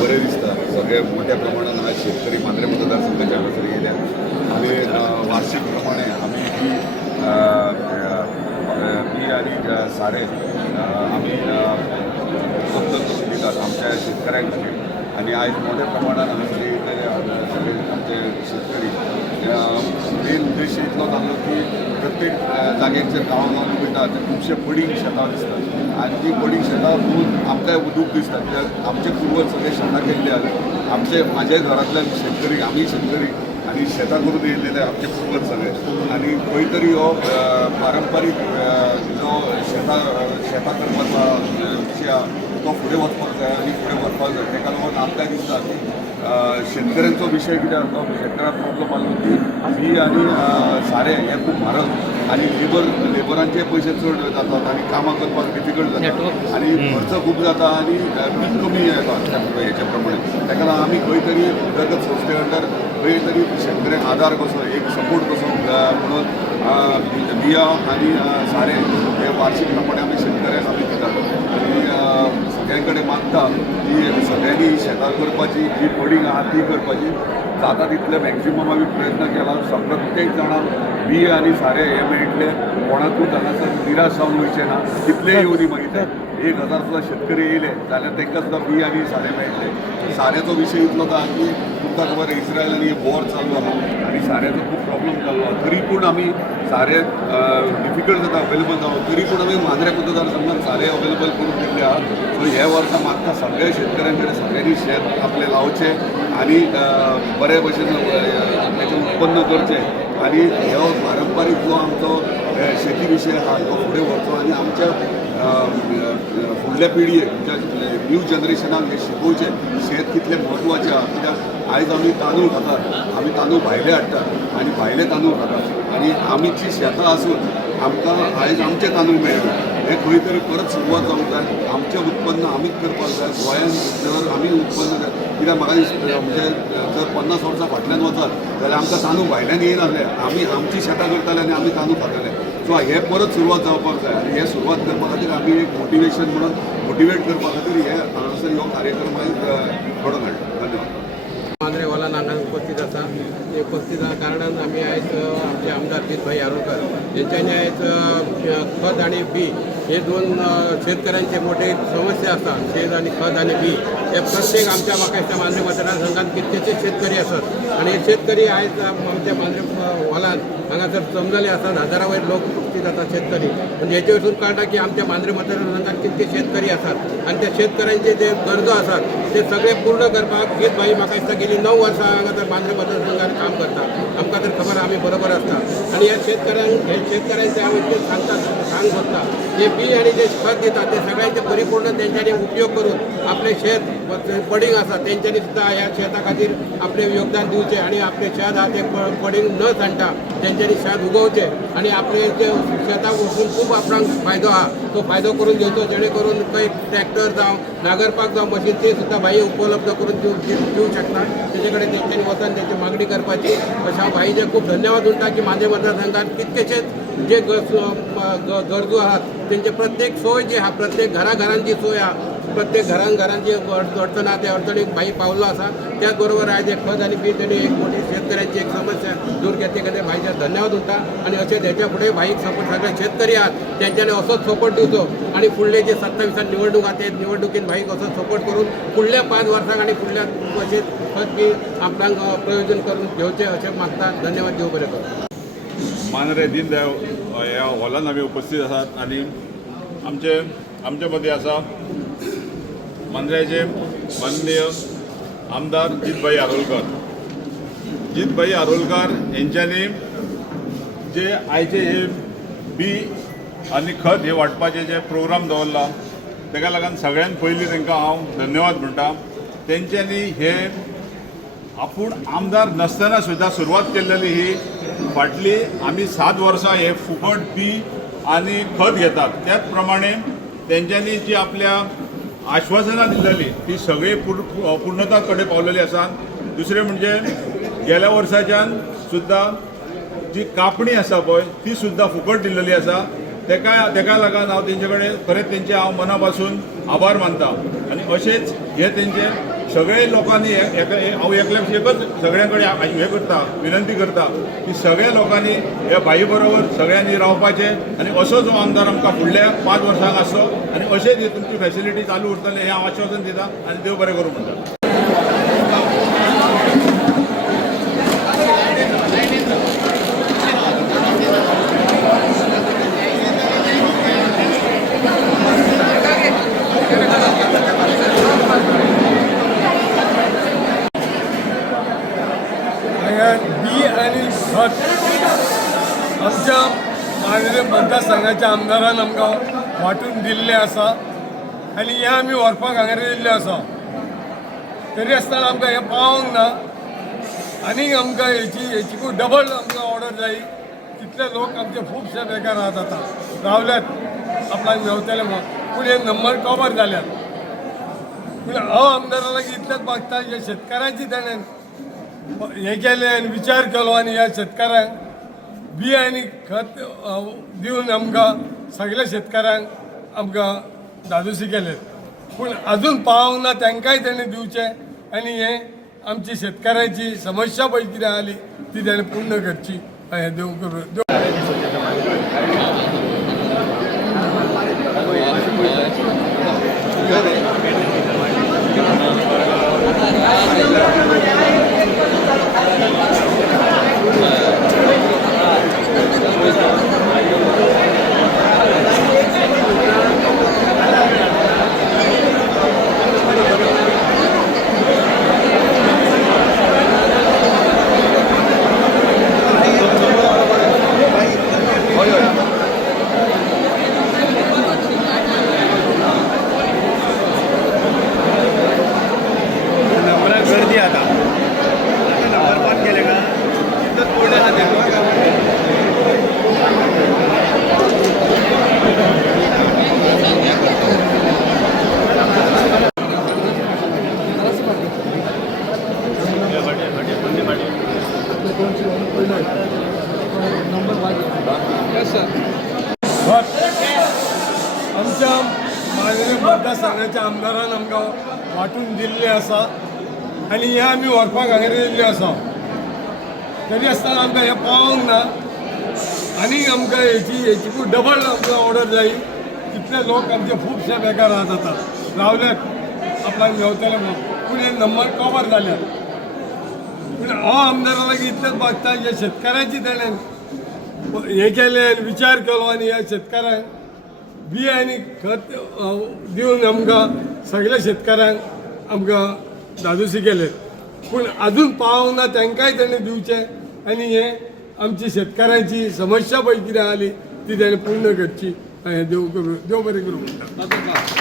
बरे दिसतात. सगळे मोठ्या प्रमाणात आज शेतकरी मांद्रे मतदारसंघाच्या हांगासर गेल्या आमी वार्षिक प्रमाणे आमी बी आणि सारे आमी उपलब्ध करून दितात आमच्या शेतकऱ्यांक खातीर आणि आज मोठ्या प्रमाणात हांगासर येयले सगळे आमचे शेतकरी मेन उद्देश इतलो जाल्लो की प्रत्येक जाग्यांचेर गांवांत वयता ते खुबशे पडींग शेतां दिसतात आणि ती पडींग शेतां पळोवन आमकांय दूख दिसता कित्याक आमचे पूर्वज सगळे शेतां केल्ले आमचे म्हाज्या घरांतल्यान शेतकरी आमी शेतकरी आणि शेतां करून येयलेले आमचे पूर्वज सगळे आणि खंय तरी हो पारंपारीक जो शेतां करपाचो विशय तो फुडें वचपाक जाय आणि फुडें व्हरपाक जाय ताका लागून आमकां दिसता की शेतकऱ्यांचो विशय कित्याक तो शेतकऱ्याक प्रॉब्लम आसलो की बी आणि सारे हे खूब म्हारग आणि लेबरांचे पयशे चड जातात आणि कामां करपाक डिफिकल्ट जाता आणि खर्च खूब जाता आणि पीक कमी येता हेच्या प्रमाणे ताका लागून आमी खंय तरी उदरगत संस्थे अंडर खंय तरी शेतकऱ्यांक आधार कसो एक सपोर्ट कसो म्हणून बिया आणि सारे हे वार्षिक प्रमाणे आमी शेतकऱ्यांक आमी दितात आणि सगळ्यां कडेन मागता की सगळ्यांनी शेतां करपाची जी पडींग आहा ती करपाची जाता तितले मॅक्झिमम आमी प्रयत्न केला प्रत्येक जाणांक बी आणि सारे हे मेळटले कोणाकूच हांगासर निराश जावन वयचे ना कितलेय येवनी मागीर 1000 सुद्दां शेतकरी येयले जाल्यार तांकां सुद्दां बी आणि सारे मेळटले साऱ्याचो विशय इतलो आसा की तुमकां खबर इस्रायल आनी वॉर चालू आहा आनी साऱ्याचो खूब प्रॉब्लम जाल्लो आहा तरी पूण आमी सारे डिफिकल्ट जाता अवेलेबल जावं तरी पूण आमी मांद्रे मतदारसंघात सारे अवेलेबल करून दिल्ले आहा सो हे वर्सा मागता सगळ्या शेतकऱ्यां कडेन सगळ्यांनी शेत आपले लावचे आणि बरे भशेन तेचें उत्पन्न करचें आणि हो पारंपारीक जो आमचो शेती विशय आहा तो फुडें व्हरचो आणि आमच्या फुडल्या पिळयेक म्हणजे न्यू जनरेशनाक हे शिकोवचें शेत कितलें म्हत्वाचें आहा कित्याक आयज आमी तांदूळ खातात आमी तांदूळ भायले हाडटात आनी भायले तांदूळ खातात आनी आमची शेतां आसून आमकां आयज आमचे तांदूळ मेळना हे खंय तरी परत सुरवात जावंक जाय आमचें उत्पन्न आमीच करपाक जाय गोंयांत जर आमी उत्पन्न कित्याक म्हाका दिसता म्हणजे जर 50 वर्सां फाटल्यान वचत जाल्यार आमकां तांदूळ भायल्यान येयनासले आमी आमची शेतां करताले आनी आमी तांदूळ खाताले सो हे परत सुरवात जावपाक जाय आनी हे सुरवात करपा खातीर आमी एक मोटिवेशन म्हणून मोटिवेट करपा खातीर हे हांगासर हो कार्यक्रम घडोवन हाडला धन्यवाद मांद्रे हॉलान हांगा उपस्थित आसा उपस्थित कारणान आमी आयज आमचे आमदार भाई आरोलकर हेंच्यांनी आयज खत आणि बी हे दोन शेतकऱ्यांचे मोठे समस्या आसा शेत आणि खत आणि बी हे प्रत्येक आमच्या म्हाका मांद्रे मतदारसंघात कितलेशे शेतकरी आसात आणि हे शेतकरी आयज आमच्या मांद्रे हॉलान हांगासर जमलेले आसात हजारा वयर लोक उपस्थित जातात शेतकरी म्हणजे हेचे वरसून कळटा की आमच्या मांद्रे मतदारसंघात कितके शेतकरी आसात आणि त्या शेतकऱ्यांचे जे गरजो आसात ते सगळे पूर्ण करपाक गीत भाई म्हाका दिसता गेली 9 वर्सां हांगासर मांद्रे मतदारसंघात काम करता आमकां तर खबर आमी बरोबर आसता आणि ह्या शेतकऱ्यांचे हांव इतकें सांग सोदता जे बी आणि जे खत दितात ते सगळ्यांचे परिपूर्ण तेंच्यांनी उपयोग करून आपले शेत पडींग आसा तेंच्यांनी सुद्दां ह्या शेता खातीर आपले योगदान दिवचें आणि आपले शेत आहा ते पडींग न सांडटा तेंच्यांनी शेत उगोवचें आणि आपले जे शेताक वचून खूब आपणाक फायदो आहा तो फायदो करून घेवचो जेणे करून खंय ट्रॅक्टर जावं नांगरपाक जावं मशीन ते सुद्दां भाई उपलब्ध करून दिवंक शकता तेजे कडेन तेंच्यांनी वचून तेंची मागणी करपाची अशें हांव भाईचे खूब धन्यवाद म्हणटा की मांद्रे मतदारसंघात कितकेशेच जे गरजू आहात तेंचे प्रत्येक सोय जी आहा प्रत्येक घरांची सोय आहा प्रत्येक घरांची अडचण आहा त्या अडचणीक भाई पावलो आसा त्याच बरोबर आज एक खत आणि बी तेणी एक मोठी शेतकऱ्यांची एक समस्या दूर केली खातीर भाईचे धन्यवाद म्हणटा आणि अशें हेच्या फुडें भाईक सपोर्ट सगळे शेतकरी आहात तेंच्यांनी असोच सपोर्ट दिवचो आणि फुडले जे 27 निवडणूक आहा ते निवडणुकीन भाईक असो सपोर्ट करून फुडल्या 5 वर्सांक आणि फुडल्या अशें खत बी आपणाक प्रयोजन करून घेवचें अशें मागता धन्यवाद देव बरें करूं मांद्रे दीनदयाळ ह्या हॉलान आमी उपस्थित आसात आणि आमचे मदीं आसा मांद्र्याचे माननीय आमदार जितभाई आरोलकर यांच्यानी जे आयचे हे बी आणि खत हे वाटपाचे जे प्रोग्राम दवरला ताका लागून सगळ्यात पयलीं तांकां हांव धन्यवाद म्हणटा तेंच्यांनी हे आपूण आमदार नसतना सुद्दां सुरवात केल्लेली ही फाटली आमी 7 वर्सां हे फुकट बी आनी खत घेतात. त्याच प्रमाणे तेंच्यांनी जी आपल्या आश्वासनां दिलेली ती सगळी पूर्णता कडेन पावलेली आसात. दुसरें म्हणजे गेल्या वर्साच्यान सुद्दां जी कापणी आसा पळय ती सुद्दां फुकट दिल्लेली आसा. तेका लागून हांव तेंचे कडेन खरेंच तेंचे हांव मना पासून आभार मानता. आनी अशेंच हे तेंचे सगळे लोकांनी हांव एकच सगळ्यां कडेन हे करता विनंती करता की सगळ्या लोकांनी ह्या बाई बरोबर सगळ्यांनी रावपाचें आनी असो जो आमदार आमकां फुडल्या 5 वर्सांक आसचो आनी अशेंच तुमची फॅसिलिटी चालू उरतले हें हांव आश्वासन दिता आनी देव बरें करूं म्हणटा. बी आणि खत आमच्या माननीय मतदारसंघाच्या आमदारान आमकां वांटून दिल्लें आसा आनी हें आमी व्हरपाक हांगा येयल्ले आसा. तरी आसतना आमकां हें पावोंक ना आनीक आमकां हेची डबल आमकां ऑर्डर जाय. तितले लोक आमचे खुबशे बेकार आहात आतां रावल्यात आपल्याक मेवतले म्हणून पूण हे नंबर कवर जाल्यात. पूण हांव आमदारा लागीं इतलेंच मागता हे शेतकारांची ताणें हे केलें आनी विचार केलो आनी ह्या शेतकारांक बी आनी खत दिवन आमकां सगळ्या शेतकारांक आमकां धादोशी केले. पूण आजून पावोंक ना तांकांय तेणें दिवचें आनी हे आमची शेतकारांची समस्या पळय कितें आली ती तेणें पूर्ण करची. हें देव करूं. गर्दी आता नंबर 5 गेले का तिथंच बोलले ना ते. आमच्या माननीय मतदारसंघाच्या आमदारान आमकां वांटून दिल्लें आसा आनी हें आमी व्हरपाक हांगा येयल्ले आसा. तरी आसतना आमकां हें पावोंक ना आनीक आमकां हेची डबल आमकां ऑर्डर जाय. तितले लोक आमचे खुबशे बेकार आहात आतां रावल्यात आपल्याक मेवतले म्हणून पूण हे नंबर कवर जाल्यात. पूण हांव आमदारा लागीं इतलेंच मागता हे शेतकारांची ताणें हे केलें आनी विचार केलो आनी ह्या शेतकारांक बी आनी खत दिवन आमकां सगळ्या शेतकारांक आमकां धादोशी केले. पूण आजून पावोंक ना तांकांय तेणें दिवचें आनी हे आमची शेतकारांची समस्या पळय कितें आली ती तेणें पूर्ण करची. हें देव बरें करूं.